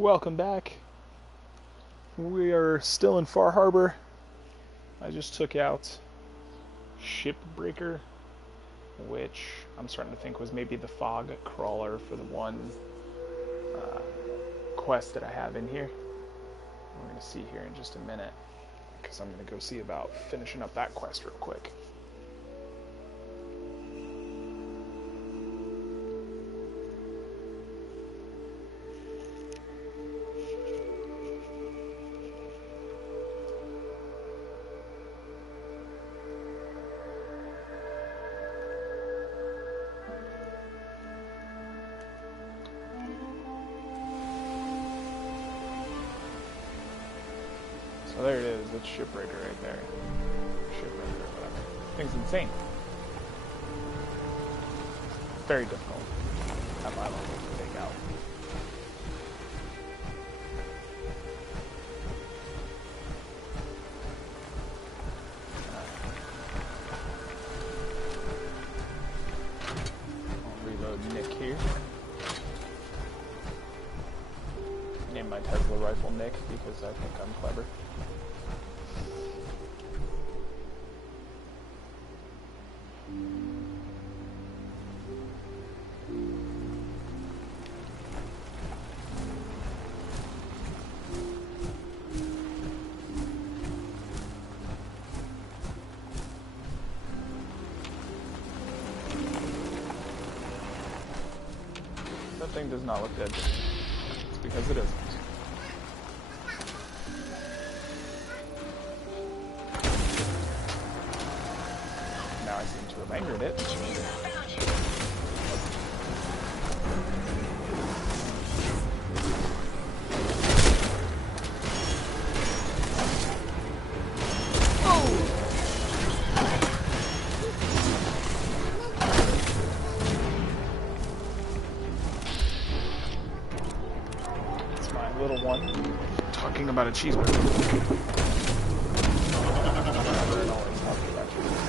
Welcome back. We are still in Far Harbor. I just took out Shipbreaker, which I'm starting to think was maybe the fog crawler for the one quest that I have in here. We're going to see here in just a minute, because I'm going to go see about finishing up that quest real quick. So there it is, that's Shipbreaker right there. Shipbreaker, whatever. Thing's insane. Very difficult at my level to take out. I'll reload Nick here. Name my Tesla rifle Nick because I think I'm clever. That thing does not look dead. It's because it isn't. Now I seem to have angered it. Little one talking about a cheeseburger. Never always talking about cheeseburgers.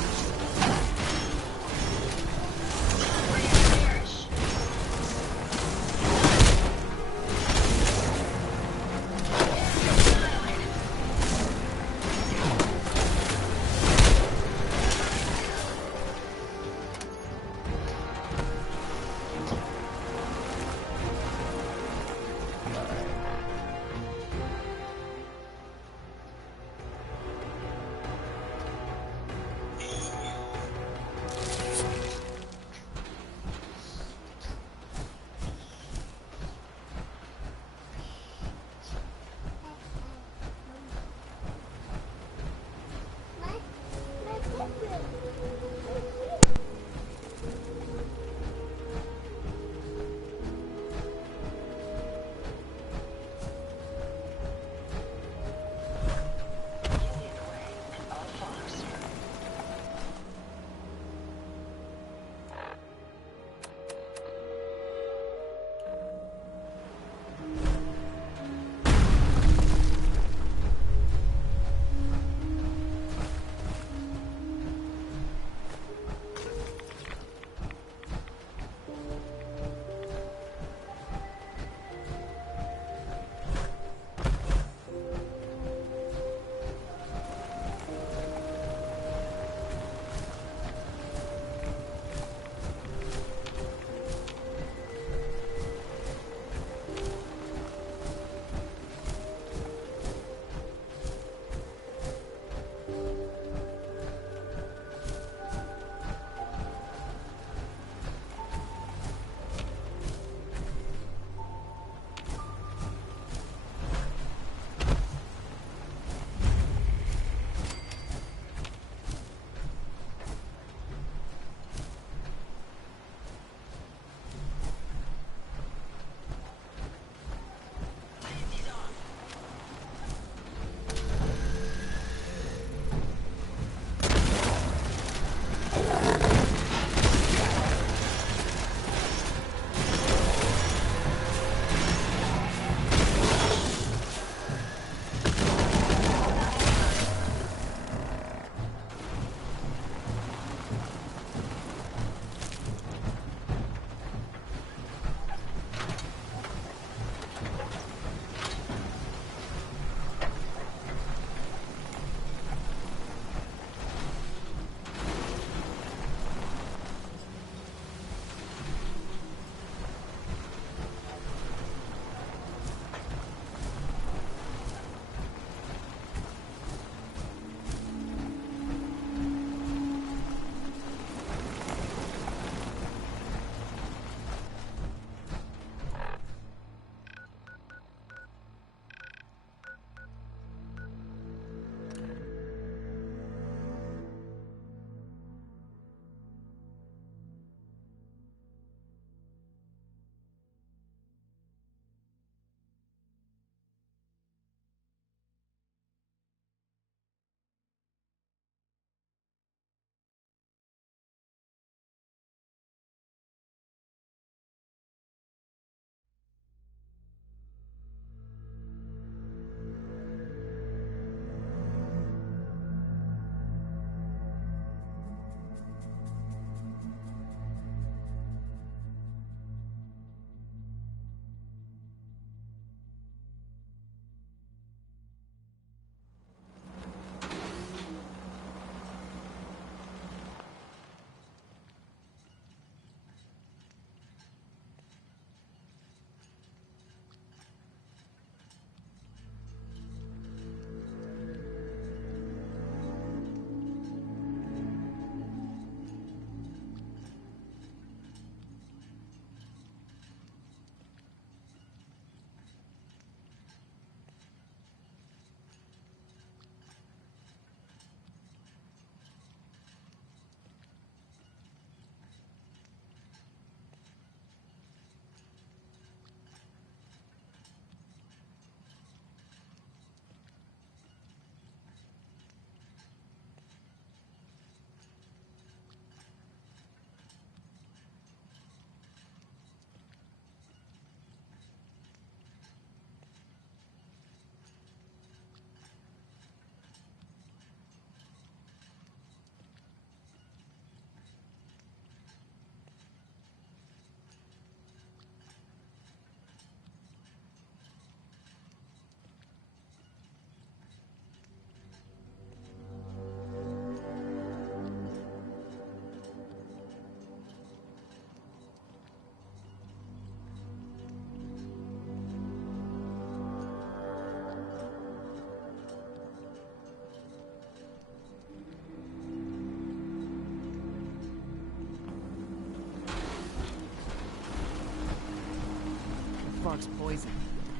fog's poison,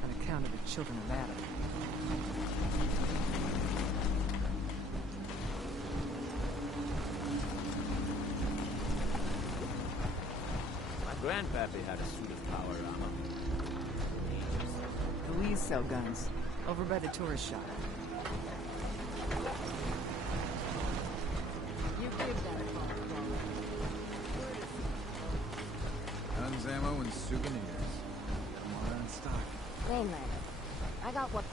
on account of the children of Adam. My grandpappy had a suit of power armor. Louise sell guns, over by the tourist shop. You give that a call, Guns, ammo, and souvenirs. Come on in stock. Mainlander. I got what...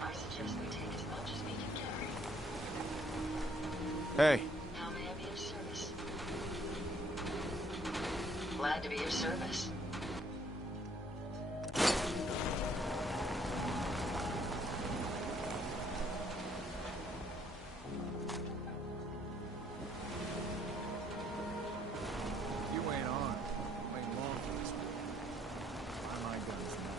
I suggest we take as much as we can carry. Hey. How may I be of service? Glad to be of service. You ain't on. Wait long for this one. Buy my guns now.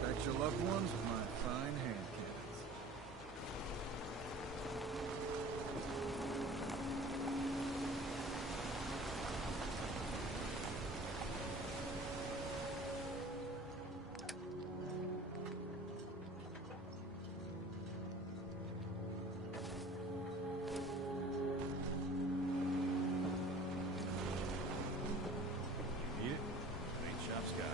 Protect your loved ones with my fine hand cannons. Need it? Paint shop's got it.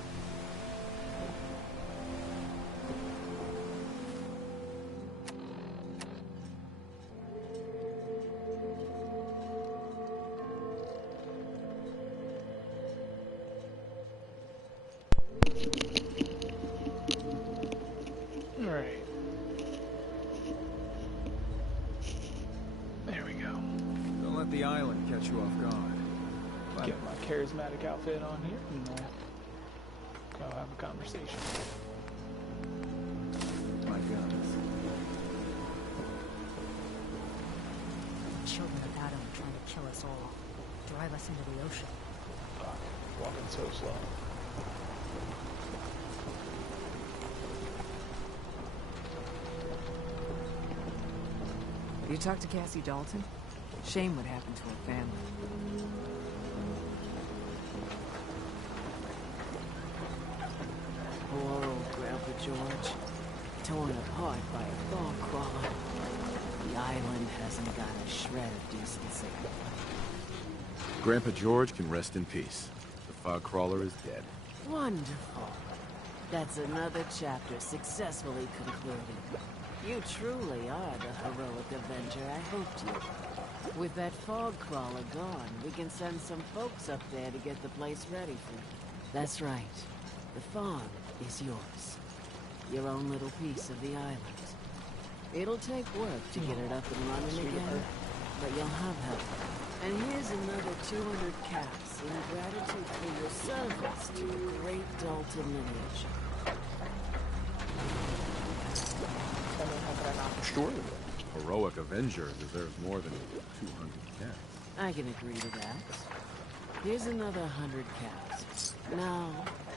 Alright. There we go. Don't let the island catch you off guard. Get my charismatic outfit on here and go have a conversation. My guns. The children of Adam are trying to kill us all. Drive us into the ocean. Fuck. Walking so slow. You talked to Cassie Dalton? Shame what happened to her family. Poor old Grandpa George. Torn apart by a fog crawler. The island hasn't got a shred of decency. Grandpa George can rest in peace. The fog crawler is dead. Wonderful. That's another chapter successfully concluded. You truly are the heroic avenger I hoped you were. With that fog crawler gone, we can send some folks up there to get the place ready for you. That's right. The fog is yours. Your own little piece of the island. It'll take work to get it up and running again, but you'll have help. And here's another 200 caps in gratitude for your service to the great Dalton lineage. Sure. Heroic Avenger deserves more than 200 cats. I can agree to that. Here's another 100 caps. Now,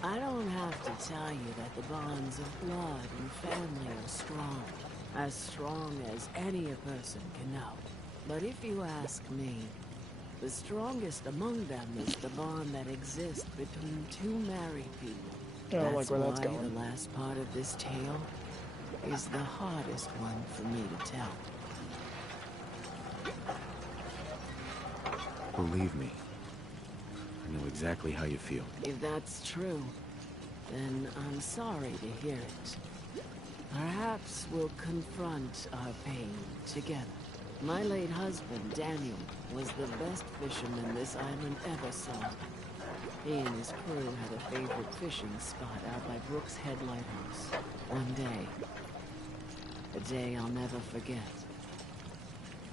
I don't have to tell you that the bonds of blood and family are strong as any a person can know. But if you ask me, the strongest among them is the bond that exists between two married people. I don't like where that's why going. the last part of this tale is the hardest one for me to tell. Believe me, I know exactly how you feel. If that's true, then I'm sorry to hear it. Perhaps we'll confront our pain together. My late husband, Daniel, was the best fisherman this island ever saw. He and his crew had a favorite fishing spot out by Brooks Head Lighthouse. One day, a day I'll never forget.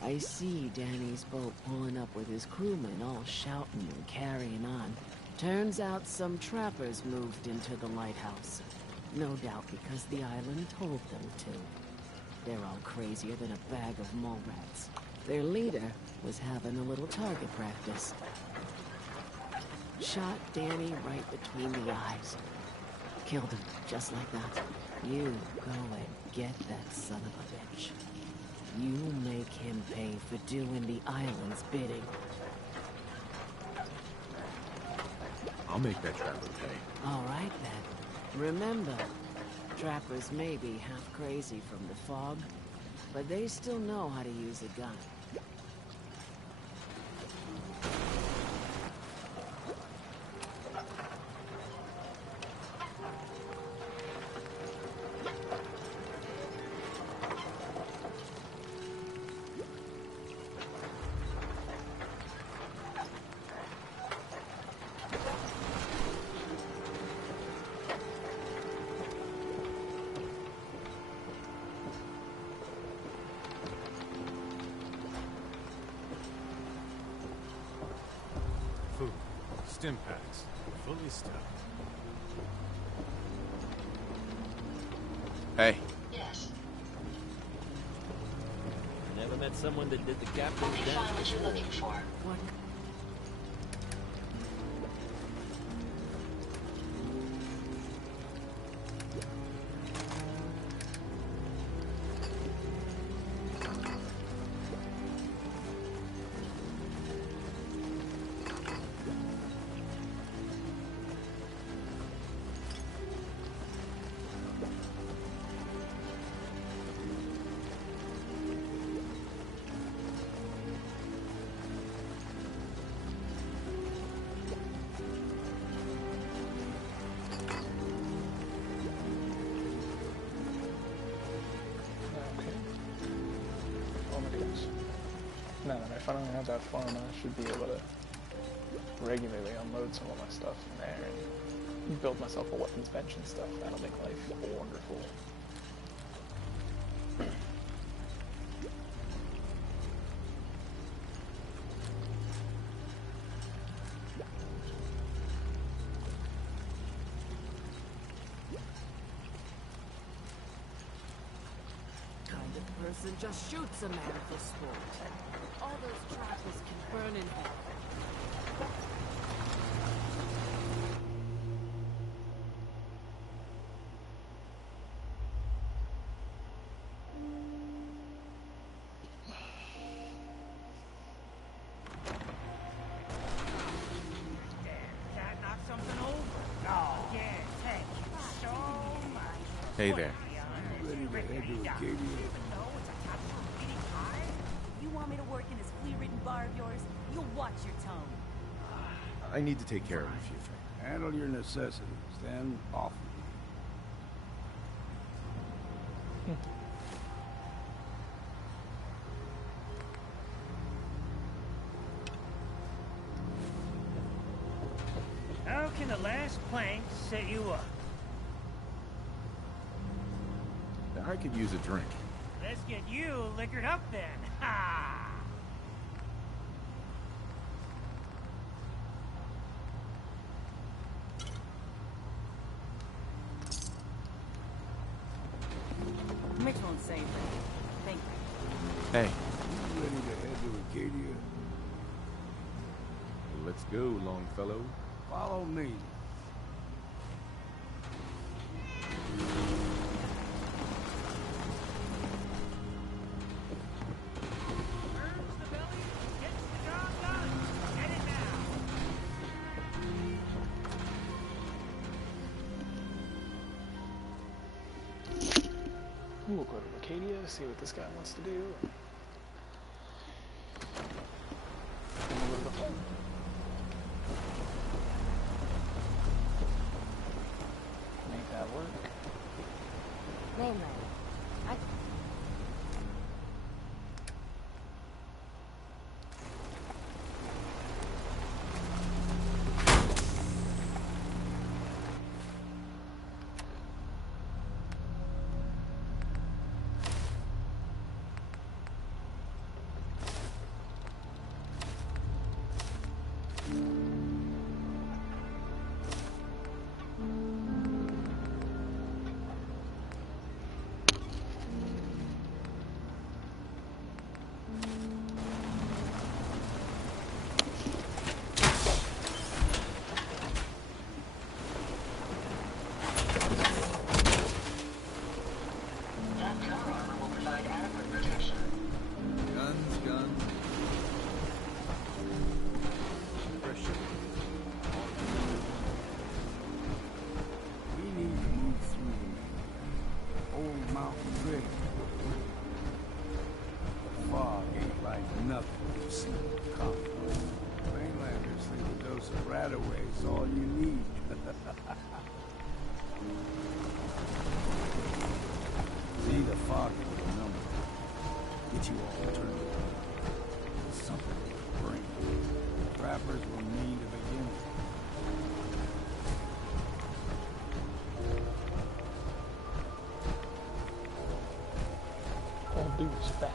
I see Danny's boat pulling up with his crewmen all shouting and carrying on. Turns out some trappers moved into the lighthouse. No doubt because the island told them to. They're all crazier than a bag of mole rats. Their leader was having a little target practice. Shot Danny right between the eyes. Killed him, just like that. You go and get that son of a bitch. You make him pay for doing the island's bidding. I'll make that trapper pay. All right, then. Remember, trappers may be half crazy from the fog, but they still know how to use a gun. Food. Stim packs. Fully stocked. Hey. Yes. Never met someone that did the captain's Let me find dance what you're before. looking for. What? Okay. Oh my goodness. Now that I finally have that farm, I should be able to regularly unload some of my stuff in there and build myself a weapons bench and stuff. That'll make life wonderful. Kind of person just shoots a man for sport. All those trappers can burn in hell. That knock something over? Oh, yeah, thank you so much. Hey there. You want me to work in this flea-ridden bar of yours? You'll watch your tone. I need to take care of a few things. Handle your necessities, then off. How can the last plank set you up? I could use a drink. Let's get you liquored up then. Ha! Mitch won't say anything. Thank you. Hey, You ready to head to Acadia? let's go, Longfellow. Follow me. Earns the belly, gets the job done. Get it now. We'll go to Acadia, see what this guy wants to do. And we'll go to the farm. Make that work. Mainland. I... nothing you've seen come. Mainlanders think a dose of Radaway is all you need. See, the fog will number. Get you all turned around. It's something to bring. Trappers were mean to begin with. All dude is fat.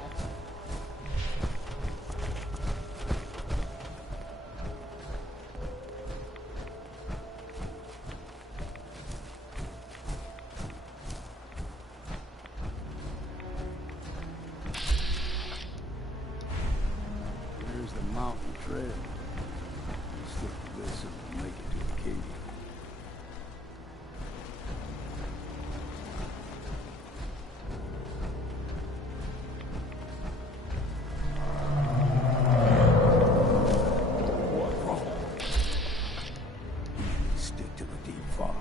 Here's the mountain trail. Stick to this and we'll make it to Acadia. Stick to the deep fog.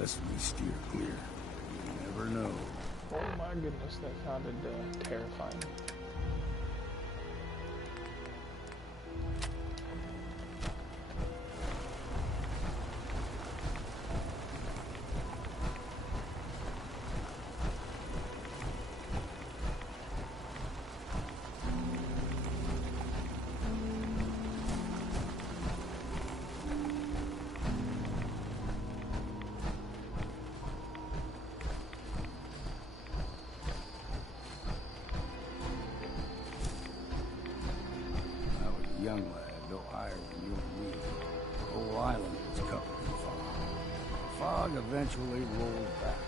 Lest we steer clear. You never know. Oh my goodness, that sounded terrifying. I was a young lad, no higher than you and me. The whole island was covered in fog. The fog eventually rolled back.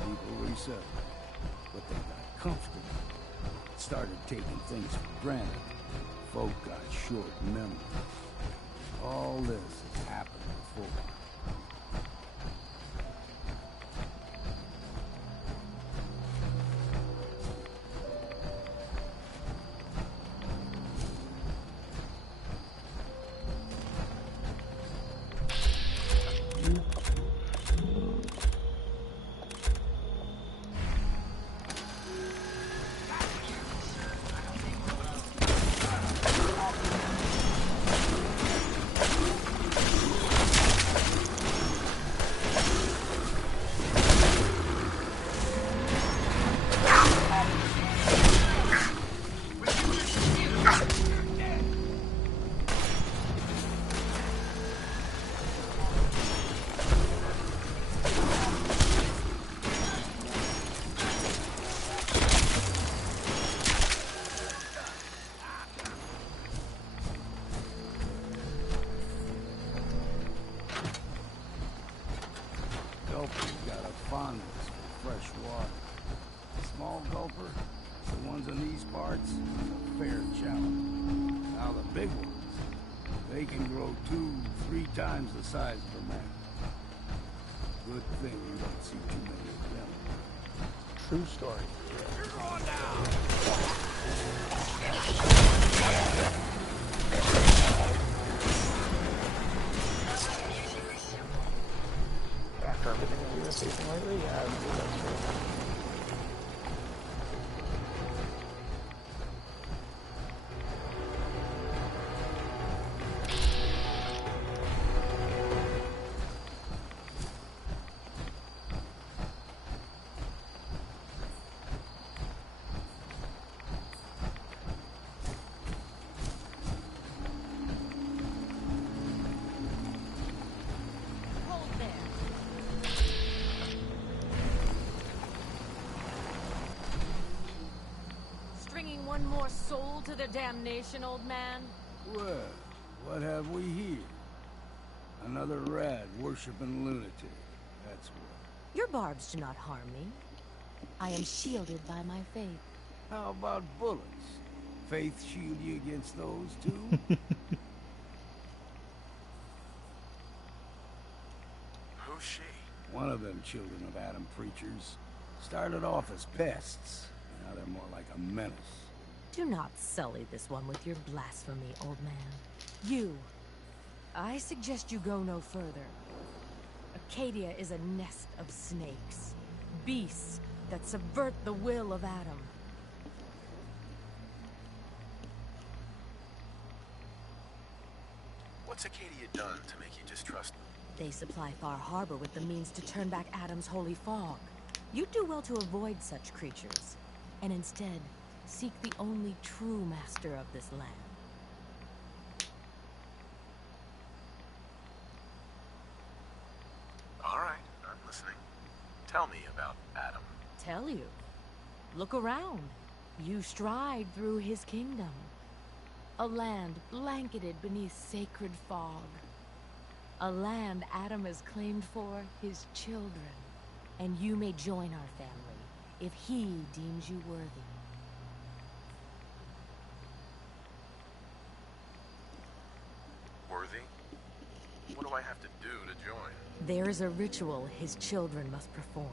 People resettled, but they got comfortable. Started taking things for granted. Folk got short memories. All this has happened before. Gulper's got a fondness for fresh water. Small gulper, the ones in these parts, a fair challenge. Now the big ones, they can grow 2-3 times the size of a man. Good thing you don't see too many of them. True story. After everything that we've been facing lately, yeah, I believe that's true. Hold there. Stringing one more soul to their damnation, old man? Well, what have we here? Another rad worshipping lunatic. That's what. Your barbs do not harm me. I am shielded by my faith. How about bullets? Faith shield you against those too? Who's she? One of them children of Adam preachers started off as pests. Now they're more like a menace. Do not sully this one with your blasphemy, old man. You. I suggest you go no further. Acadia is a nest of snakes. Beasts that subvert the will of Adam. What's Acadia done to make you distrust them? They supply Far Harbor with the means to turn back Adam's holy fog. You'd do well to avoid such creatures, and instead seek the only true master of this land. All right, I'm listening. Tell me about Adam. Tell you. Look around. You stride through his kingdom. A land blanketed beneath sacred fog. A land Adam has claimed for his children. And you may join our family if he deems you worthy. Worthy? What do I have to do to join? There is a ritual his children must perform.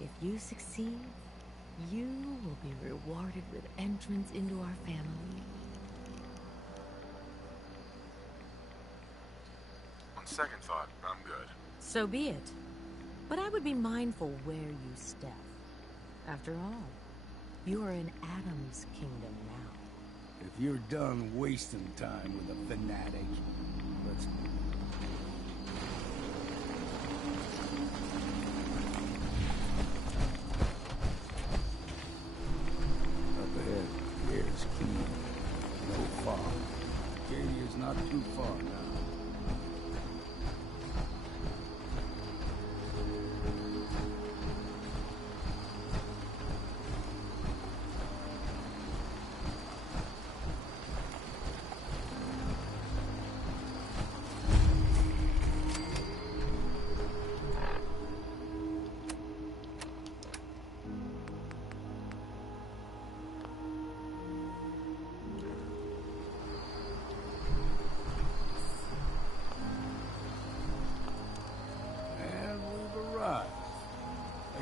If you succeed, you will be rewarded with entrance into our family. On second thought, I'm good. So be it. But I would be mindful where you step. After all, you are in Adam's kingdom now. If you're done wasting time with a fanatic, let's move. Up ahead, here's clean. No fog. Acadia's not too far now.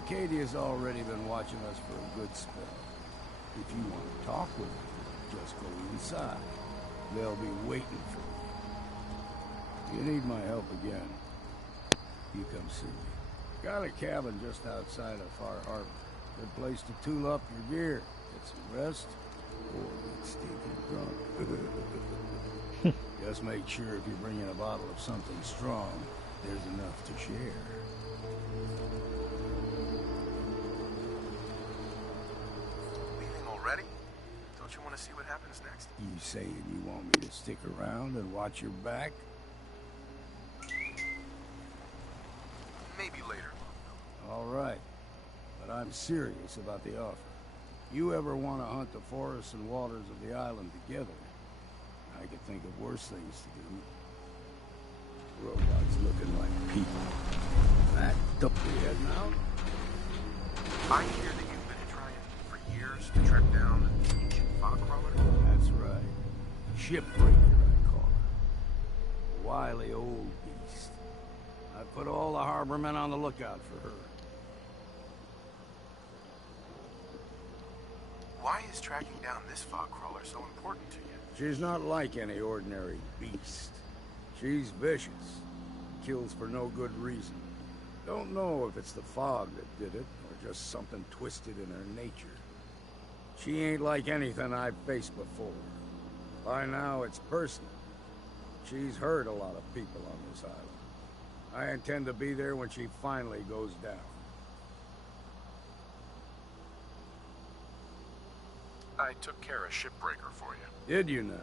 Acadia's already been watching us for a good spell. If you want to talk with them, just go inside. They'll be waiting for you. If you need my help again, you come see me. Got a cabin just outside of Far Harbor. Good place to tool up your gear, get some rest, or get stinking drunk. Just make sure if you bring in a bottle of something strong, there's enough to share. Already? Don't you want to see what happens next? You saying you want me to stick around and watch your back? Maybe later. All right. But I'm serious about the offer. You ever want to hunt the forests and waters of the island together, I could think of worse things to do. Robots looking like people. That don't be heading out. I hear that you've been trying for years to track down an ancient fog crawler. That's right. Shipbreaker, I call her. A wily old beast. I put all the harbormen on the lookout for her. Why is tracking down this fog crawler so important to you? She's not like any ordinary beast. She's vicious. Kills for no good reason. Don't know if it's the fog that did it, or just something twisted in her nature. She ain't like anything I've faced before. By now, it's personal. She's hurt a lot of people on this island. I intend to be there when she finally goes down. I took care of Shipbreaker for you. Did you now?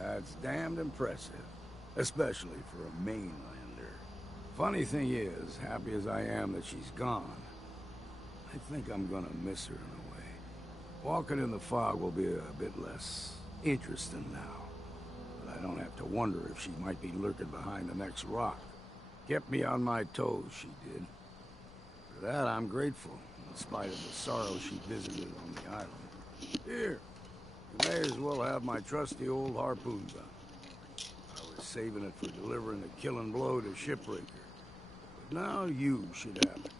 That's damned impressive. Especially for a mainlander. Funny thing is, happy as I am that she's gone, I think I'm gonna miss her in a way. Walking in the fog will be a bit less interesting now. But I don't have to wonder if she might be lurking behind the next rock. Kept me on my toes, she did. For that, I'm grateful, in spite of the sorrow she visited on the island. Here, you may as well have my trusty old harpoon gun. I was saving it for delivering the killing blow to Shipbreaker. But now you should have it.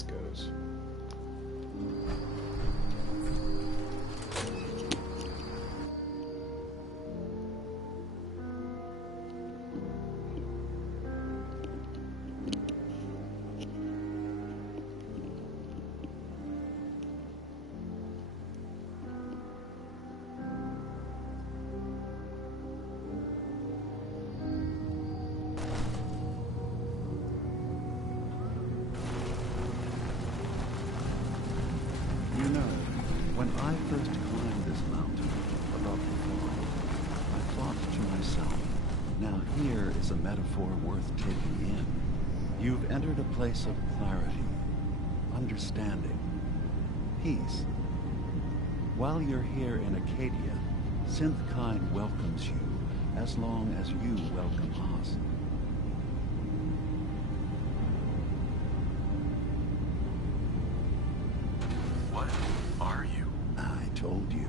this goes. You know, when I first climbed this mountain above the fall, I thought to myself, now here is a metaphor worth taking in. You've entered a place of clarity, understanding, peace. While you're here in Acadia, Synthkind welcomes you as long as you welcome us. What are you? I told you.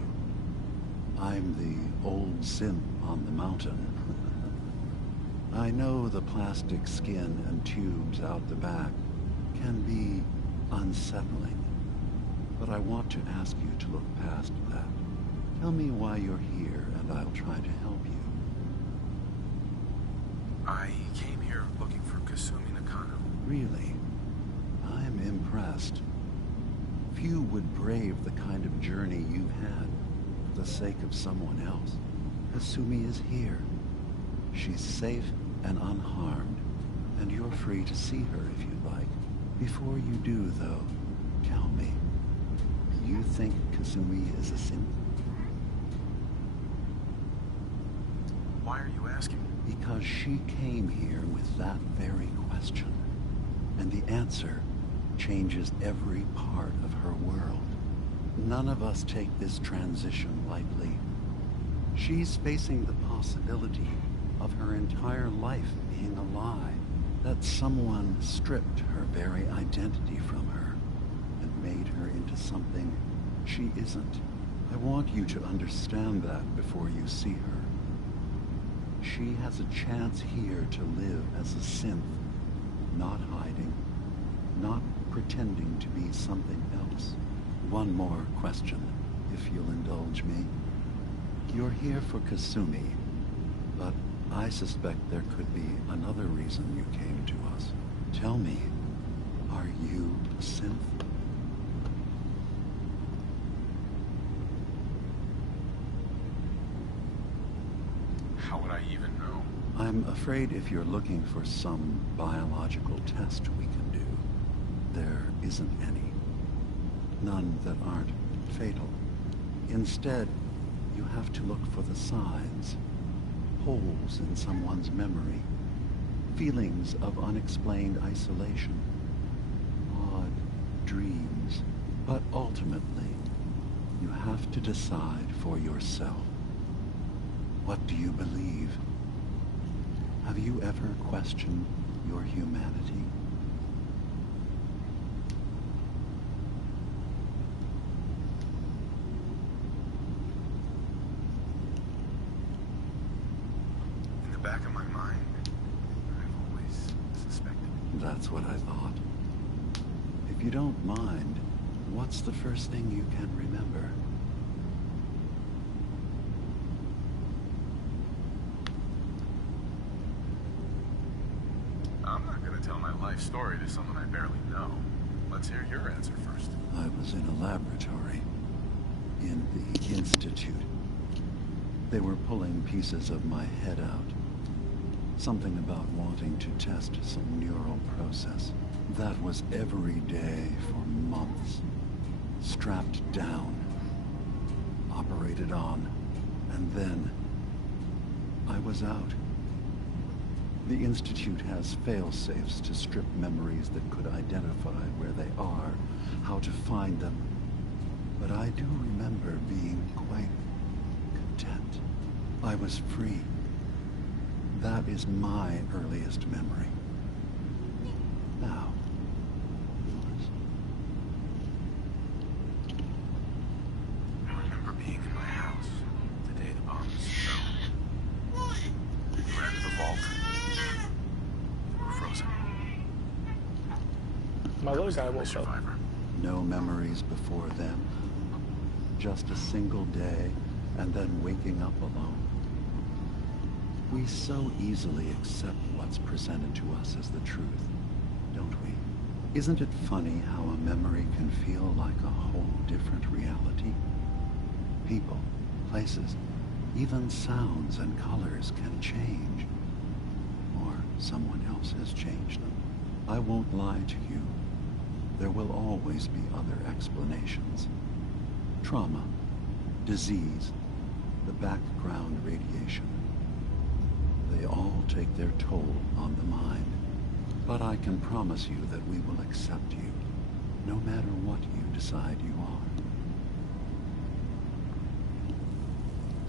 I'm the old synth on the mountain. I know the plastic skin and tubes out the back can be unsettling, but I want to ask you to look past that. Tell me why you're here, and I'll try to help you. I came here looking for Kasumi Nakano. Really? I'm impressed. Few would brave the kind of journey you've had for the sake of someone else. Kasumi is here. She's safe and unharmed, and you're free to see her if you'd like. Before you do, though, tell me, do you think Kasumi is a synth? Why are you asking? Because she came here with that very question, and the answer changes every part of her world. None of us take this transition lightly. She's facing the possibility of her entire life being a lie, that someone stripped her very identity from her and made her into something she isn't. I want you to understand that before you see her. She has a chance here to live as a synth, not hiding, not pretending to be something else. One more question, if you'll indulge me. You're here for Kasumi, but I suspect there could be another reason you came to us. Tell me, are you a synth? How would I even know? I'm afraid if you're looking for some biological test we can do, there isn't any. None that aren't fatal. Instead, you have to look for the signs. Holes in someone's memory. Feelings of unexplained isolation. Odd dreams. But ultimately, you have to decide for yourself. What do you believe? Have you ever questioned your humanity? In the back of my mind, I've always suspected. That's what I thought. If you don't mind, what's the first thing you can remember? I'm not gonna tell my life story to someone I barely know. Let's hear your answer first. I was in a laboratory. In the Institute. They were pulling pieces of my head out. Something about wanting to test some neural process. That was every day for months. Strapped down. Operated on. And then I was out. The Institute has fail-safes to strip memories that could identify where they are, how to find them. But I do remember being quite content. I was free. That is my earliest memory. Now, yours. I remember being in my house the day the bombs fell. We ran to the vault. We were frozen. my I little was the guy only woke up. survivor. No memories before then. Just a single day, and then waking up alone. We so easily accept what's presented to us as the truth, don't we? Isn't it funny how a memory can feel like a whole different reality? People, places, even sounds and colors can change. Or someone else has changed them. I won't lie to you. There will always be other explanations. Trauma, disease, the background radiation. They all take their toll on the mind. But I can promise you that we will accept you, no matter what you decide you are.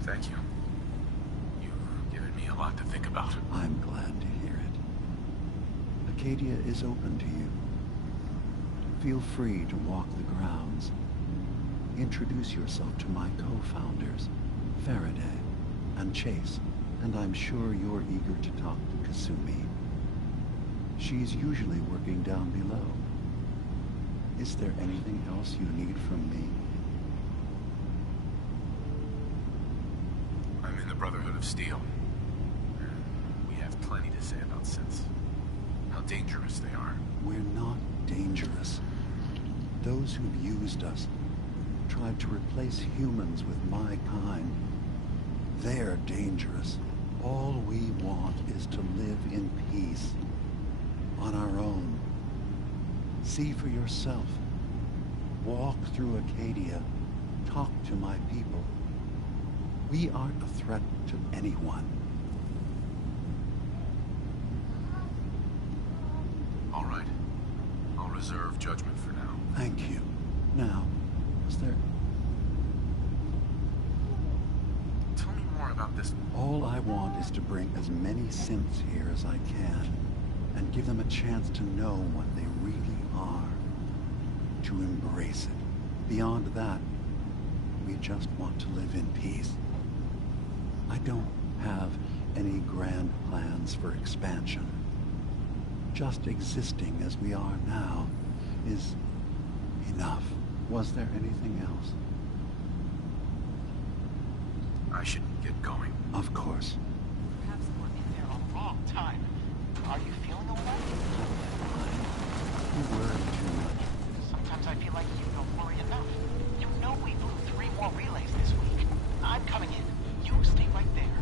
Thank you. You've given me a lot to think about. I'm glad to hear it. Acadia is open to you. Feel free to walk the grounds. Introduce yourself to my co-founders, Faraday and Chase, and I'm sure you're eager to talk to Kasumi. She's usually working down below. Is there anything else you need from me? I'm in the Brotherhood of Steel. We have plenty to say about synths. How dangerous they are. We're not dangerous. Those who've used us, tried to replace humans with my kind, they're dangerous. All we want is to live in peace. On our own. See for yourself. Walk through Acadia. Talk to my people. We aren't a threat to anyone. All right. I'll reserve judgment for now. Thank you. Now, is there... Tell me more about this. All I want is to bring as many synths here as I can, and give them a chance to know what they really are. To embrace it. Beyond that, we just want to live in peace. I don't have any grand plans for expansion. Just existing as we are now is enough. Was there anything else? I should get going. Of course. Perhaps we're in there a long time. Are you feeling okay? You worry too much. Sometimes I feel like you don't worry enough. You know we blew 3 more relays this week. I'm coming in. You stay right there.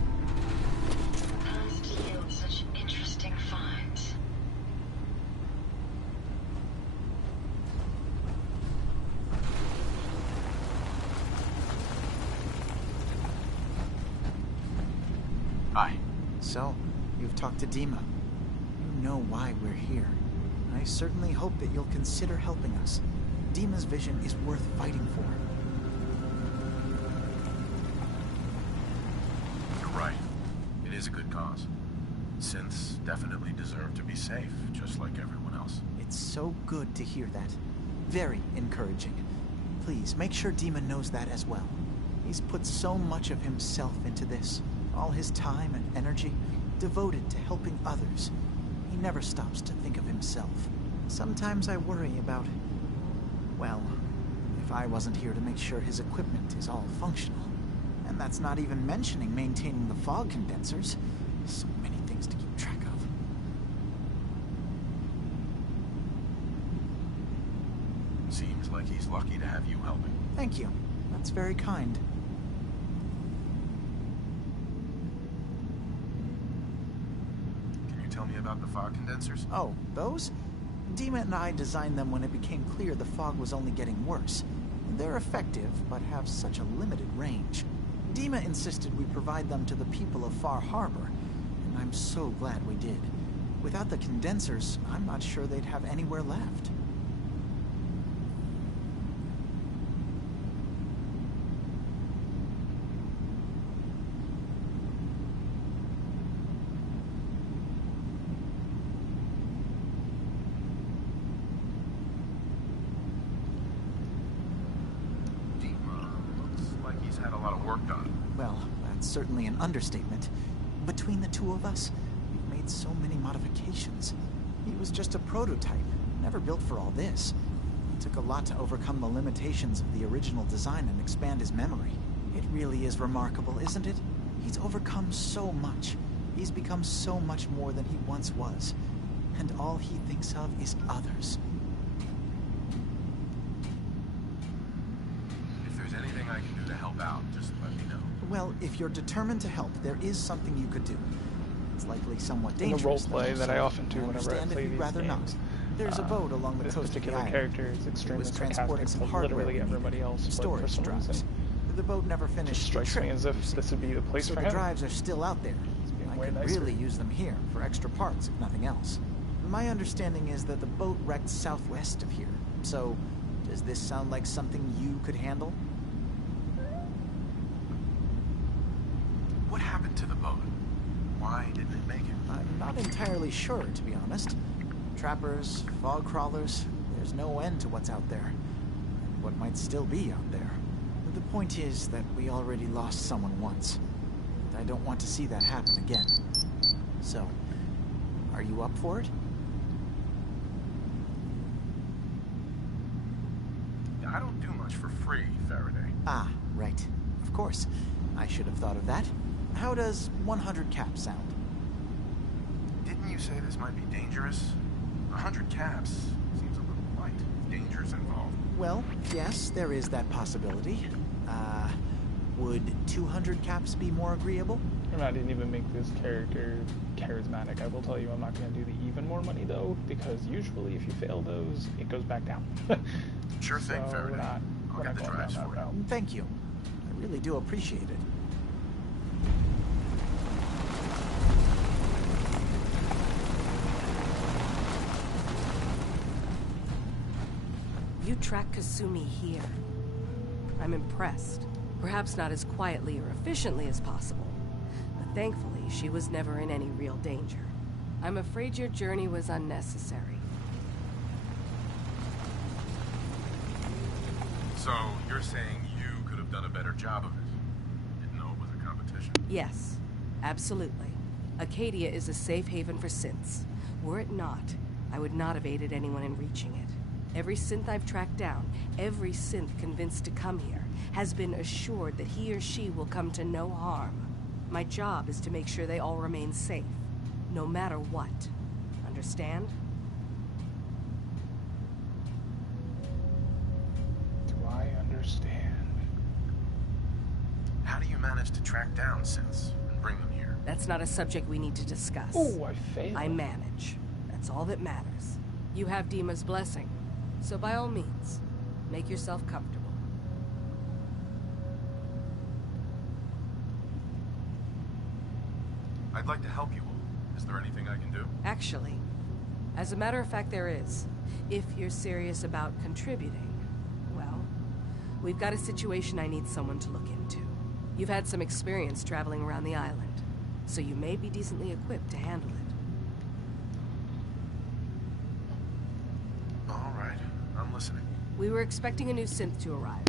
Past yield such interesting finds. Hi. So, you've talked to Dima. You know why we're here. I certainly hope that you'll consider helping us. Dima's vision is worth fighting for. You're right. It is a good cause. Synths definitely deserve to be safe, just like everyone else. It's so good to hear that. Very encouraging. Please, make sure Dima knows that as well. He's put so much of himself into this. All his time and energy devoted to helping others. He never stops to think of himself. Sometimes I worry about... well, if I wasn't here to make sure his equipment is all functional. And that's not even mentioning maintaining the fog condensers. So many things to keep track of. Seems like he's lucky to have you helping. Thank you. That's very kind. Can you tell me about the fog condensers? Oh, those? Dima and I designed them when it became clear the fog was only getting worse. They're effective, but have such a limited range. Dima insisted we provide them to the people of Far Harbor, and I'm so glad we did. Without the condensers, I'm not sure they'd have anywhere left. Well, that's certainly an understatement. Between the two of us, we've made so many modifications. He was just a prototype. never built for all this. It took a lot to overcome the limitations of the original design and expand his memory. It really is remarkable, isn't it? He's overcome so much. He's become so much more than he once was. And all he thinks of is others. If there's anything I can do to help out, just let me know. Well, if you're determined to help, there is something you could do. It's likely somewhat In the dangerous. role play though, that so I often do I whenever I understand play if you'd these rather games. not. There's a boat along the This coast of the particular island. character is It extremely was sarcastic transporting some to hardware literally we needed. everybody else, but for Storage some drives. reason, The boat never it finished just the strikes trip, me as if you see. this would be the place So for the him. drives are still out there. being I way could nicer. really use them here for extra parts, if nothing else. My understanding is that the boat wrecked southwest of here. So, does this sound like something you could handle? What happened to the boat? Why didn't it make it? I'm not entirely sure, to be honest. Trappers, fog crawlers, there's no end to what's out there. And what might still be out there. The point is that we already lost someone once. And I don't want to see that happen again. So, are you up for it? I don't do much for free, Faraday. Ah, right. Of course. I should have thought of that. How does 100 caps sound? Didn't you say this might be dangerous? 100 caps seems a little light. Dangers involved. Well, yes, there is that possibility. Would 200 caps be more agreeable? And I didn't even make this character charismatic. I will tell you I'm not going to do the even more money, though, because usually if you fail those, it goes back down. Sure thing, So Faraday. we're not I'll get the going drives down for that you. route. Thank you. I really do appreciate it. You track Kasumi here. I'm impressed. Perhaps not as quietly or efficiently as possible, but thankfully she was never in any real danger. I'm afraid your journey was unnecessary. So, you're saying you could have done a better job of it? Didn't know it was a competition? Yes, absolutely. Acadia is a safe haven for synths. Were it not, I would not have aided anyone in reaching it. Every synth I've tracked down, every synth convinced to come here, has been assured that he or she will come to no harm. My job is to make sure they all remain safe, no matter what. Understand? Do I understand? How do you manage to track down synths and bring them here? That's not a subject we need to discuss. Oh, I failed. I manage. That's all that matters. You have Dima's blessing, so by all means, make yourself comfortable. I'd like to help you all. Is there anything I can do? Actually, as a matter of fact, there is. If you're serious about contributing, well, we've got a situation I need someone to look into. You've had some experience traveling around the island, so you may be decently equipped to handle it. All right, I'm listening. We were expecting a new synth to arrive,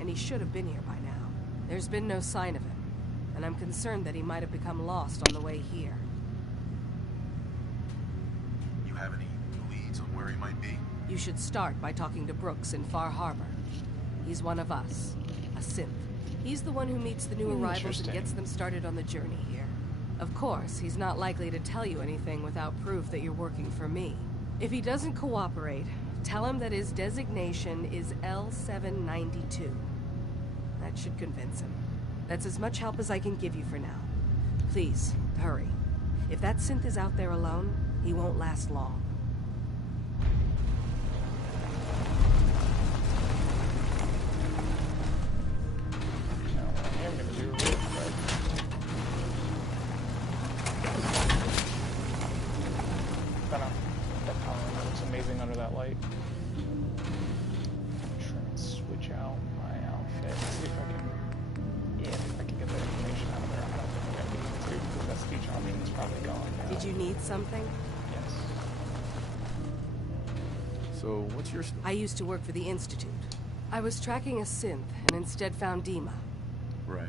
and he should have been here by now. There's been no sign of him, and I'm concerned that he might have become lost on the way here. You have any leads on where he might be? You should start by talking to Brooks in Far Harbor. He's one of us, a synth. He's the one who meets the new arrivals and Interesting. gets them started on the journey here. Of course, he's not likely to tell you anything without proof that you're working for me. If he doesn't cooperate, tell him that his designation is L792. That should convince him. That's as much help as I can give you for now. Please, hurry. If that synth is out there alone, he won't last long. Now, I am going to do real quick. That power looks amazing under that light. Try and switch out my outfit. See if I can. Yeah, if I can get that information out of there. I don't think I'm going to be able to because that speech option is probably gone now. Did you need something? Yes. So, what's your I used to work for the Institute. I was tracking a synth and instead found Dima. Right.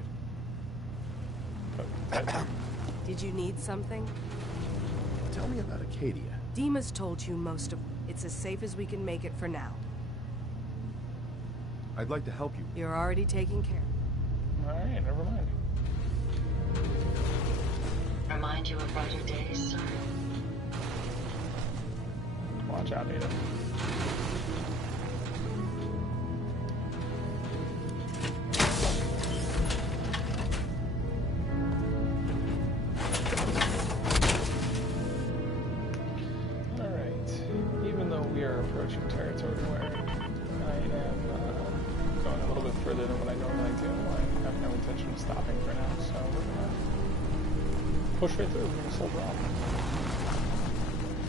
Did you need something? Tell me about Acadia. Dima's told you most of... It's as safe as we can make it for now. I'd like to help you. You're already taking care. Alright, never mind. Remind you of brighter days, sir. Watch out, Ada. Alright. Even though we are approaching territory where I am going a little bit further than what I normally do, I have no intention of stopping for now, so we're gonna push right through. We're gonna soldier on.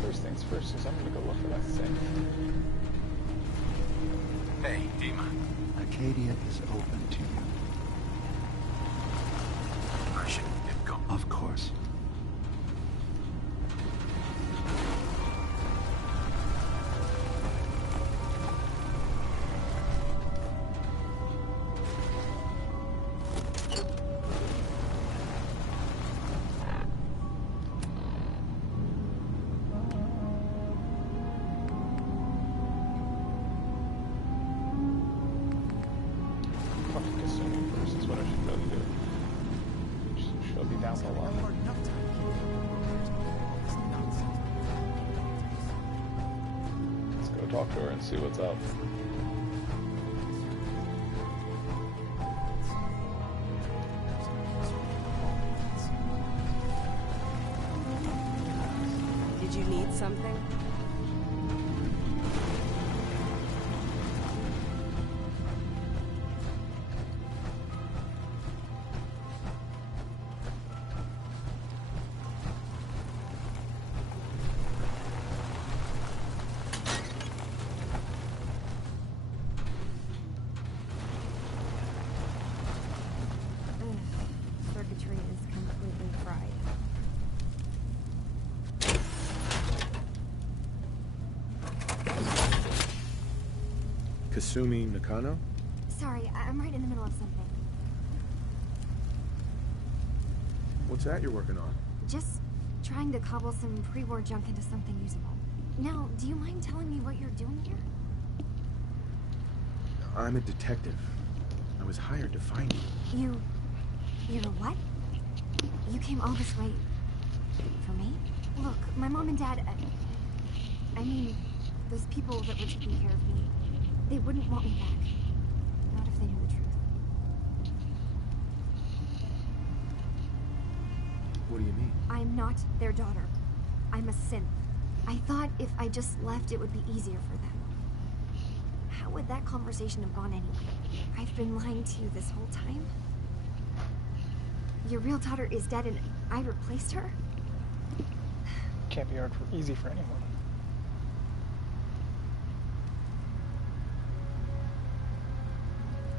First things first is I'm gonna go look for that safe. Hey, Dima. Acadia is open to you. I should get going. Of course. Talk to her and see what's up. Did you need something? Circuitry is completely fried. Kasumi Nakano? Sorry, I'm right in the middle of something. What's that you're working on? Just trying to cobble some pre-war junk into something usable. Now, do you mind telling me what you're doing here? I'm a detective. I was hired to find you. You're what? You came all this way for me? Look, my mom and dad, I mean, those people that were taking care of me, they wouldn't want me back. Not if they knew the truth. What do you mean? I'm not their daughter. I'm a synth. I thought if I just left, it would be easier for them. How would that conversation have gone anyway? I've been lying to you this whole time? Your real daughter is dead and I replaced her? Can't be easy for anyone.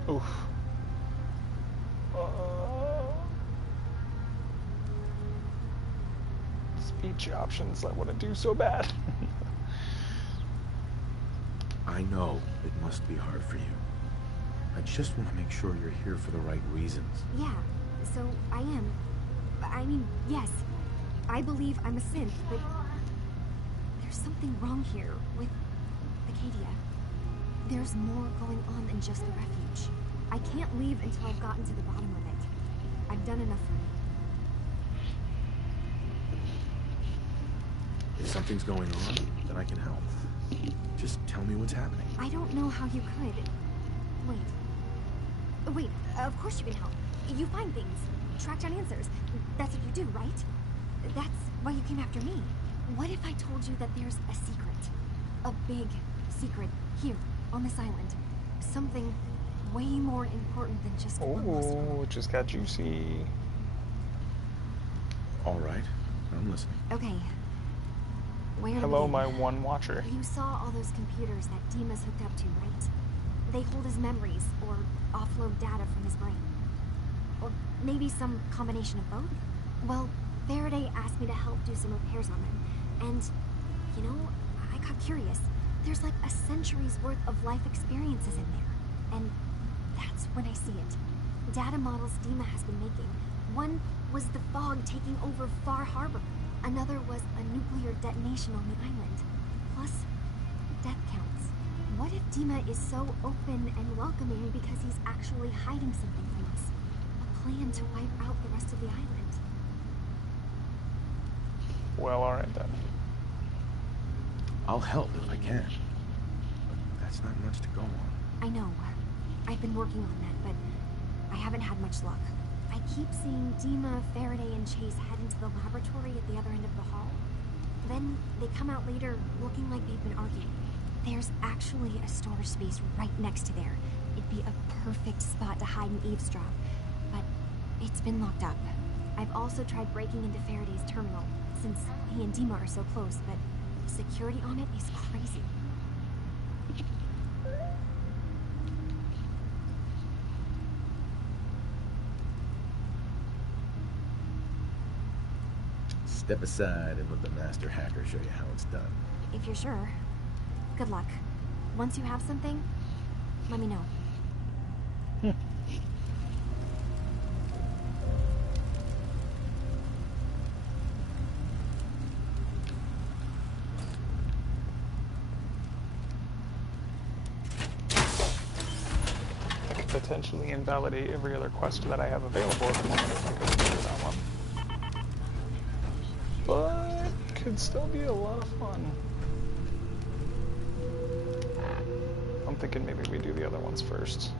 Oof. Speech options I wouldn't do so bad. I know it must be hard for you. I just want to make sure you're here for the right reasons. Yeah, so I am. I mean, yes, I believe I'm a synth, but there's something wrong here with Acadia. There's more going on than just the refuge. I can't leave until I've gotten to the bottom of it. I've done enough for me. If something's going on, then I can help. Just tell me what's happening. I don't know how you could. Wait, of course you can help. You find things, track down answers. That's what you do, right? That's why you came after me. What if I told you that there's a secret? A big secret here, on this island. Something way more important than just Oh, it just got juicy. All right, I'm listening. Okay. Where to Hello, begin? my one watcher. You saw all those computers that Dima's hooked up to, right? They hold his memories, or offload data from his brain. Or maybe some combination of both? Well, Faraday asked me to help do some repairs on them. And, you know, I got curious. There's like a century's worth of life experiences in there. And that's when I see it. Data models Dima has been making. One was the fog taking over Far Harbor. Another was a nuclear detonation on the island. Plus, death counts. What if Dima is so open and welcoming because he's actually hiding something from us? A plan to wipe out the rest of the island. Well, alright then. I'll help if I can. But that's not much to go on. I know. I've been working on that, but I haven't had much luck. I keep seeing Dima, Faraday, and Chase head into the laboratory at the other end of the hall. Then they come out later looking like they've been arguing. There's actually a storage space right next to there. It'd be a perfect spot to hide and eavesdrop, but it's been locked up. I've also tried breaking into Faraday's terminal, since he and Dima are so close, but the security on it is crazy. Step aside and let the master hacker show you how it's done. If you're sure. Good luck. Once you have something, let me know. I could potentially invalidate every other quest that I have available at the moment if I go through that one. But could still be a lot of fun. I'm thinking maybe we do the other ones first.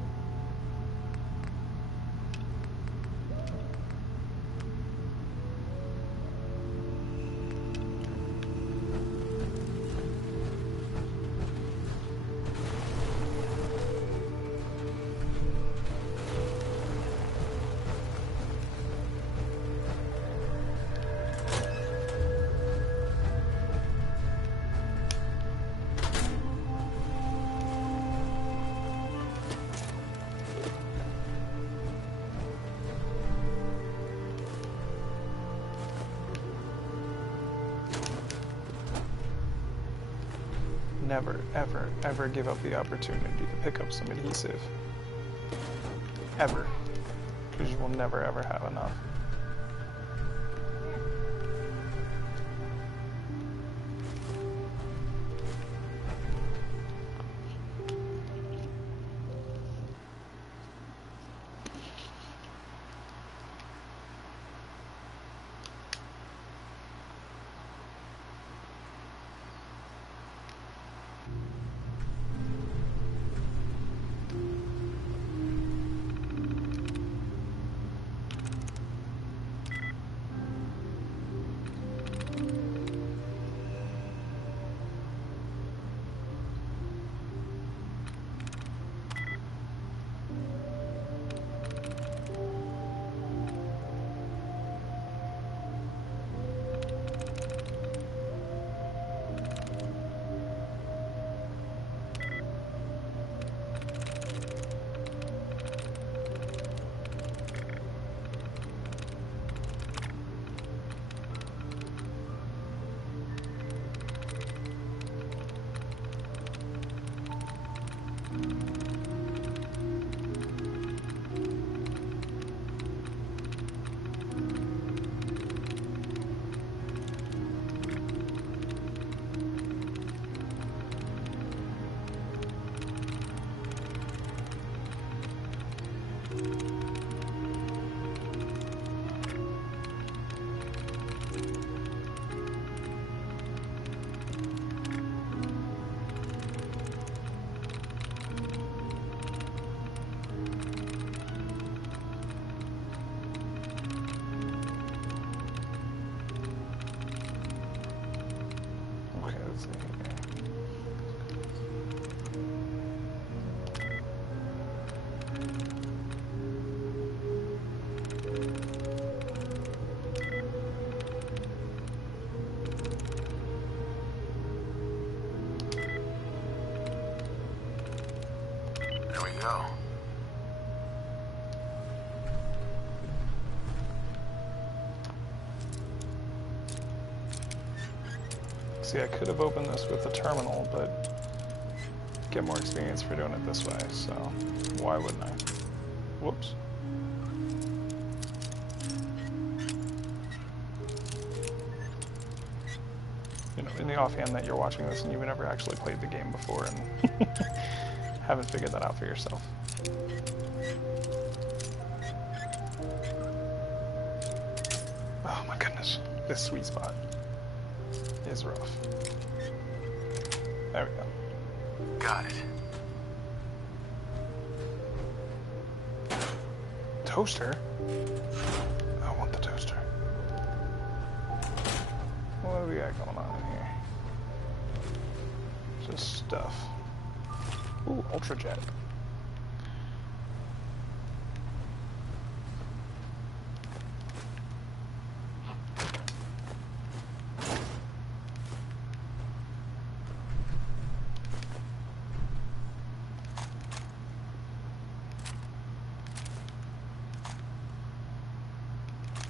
Never, ever, ever give up the opportunity to pick up some adhesive. Ever. Because you will never, ever have enough. There we go. See, I could have opened this with the terminal, but get more experience for doing it this way, so why wouldn't I? Whoops. You know, in the offhand that you're watching this and you've never actually played the game before and haven't figured that out for yourself. Oh my goodness, this sweet spot is rough. There we go. Got it. Toaster? I want the toaster. What do we got going on in here? Just stuff. Ooh, Ultra Jet.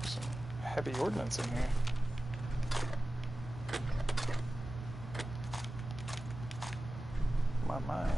Some heavy ordnance in here. My.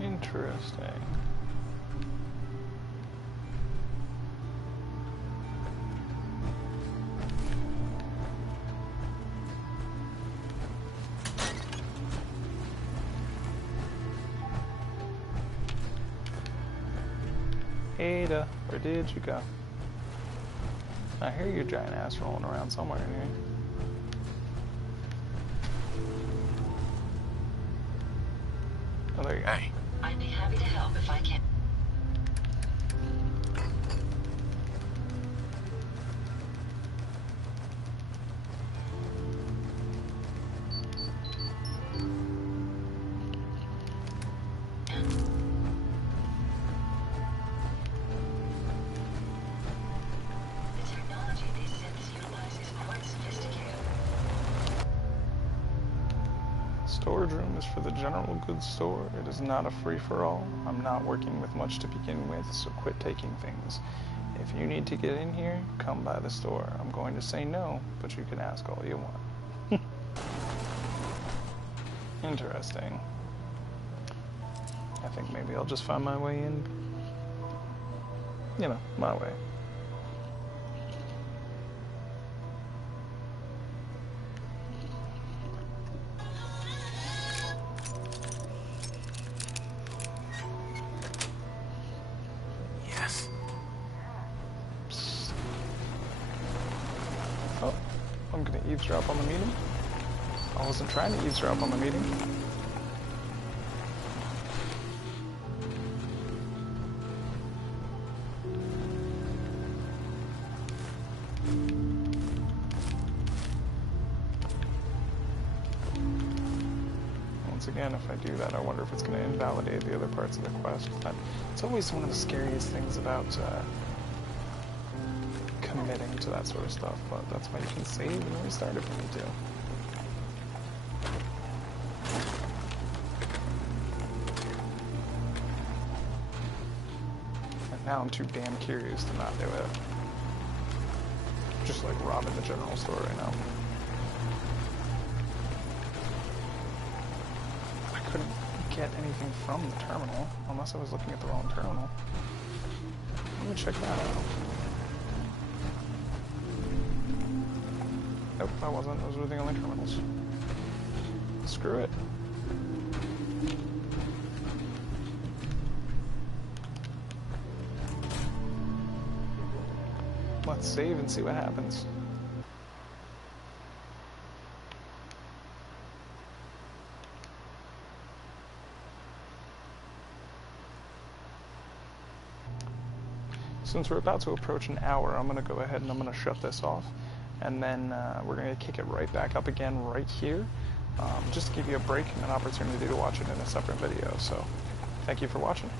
Interesting. Ada, where did you go? I hear your giant ass rolling around somewhere in here. Oh, there you go. Hey. I'd be happy to help if I can. The technology these synths utilize is quite sophisticated. Storage room is for the general goods store. It is not a free-for-all. I'm not working with much to begin with, so quit taking things. If you need to get in here, come by the store. I'm going to say no, but you can ask all you want. Interesting. I think maybe I'll just find my way in, you know, my way. Yes. Oh, I'm gonna eavesdrop on the meeting. I wasn't trying to eavesdrop on the meeting. Once again, if I do that, I wonder if it's going to invalidate the other parts of the quest. It's always one of the scariest things about committing to that sort of stuff, but that's why you can save and restart if you need to. And now I'm too damn curious to not do it. Just like robbing the general store right now. get anything from the terminal, unless I was looking at the wrong terminal. Let me check that out. Nope, I wasn't. Those were the only terminals. Screw it. Let's save and see what happens. Since we're about to approach an hour, I'm going to go ahead and I'm going to shut this off. And then we're going to kick it right back up again right here, just to give you a break and an opportunity to watch it in a separate video. So, thank you for watching.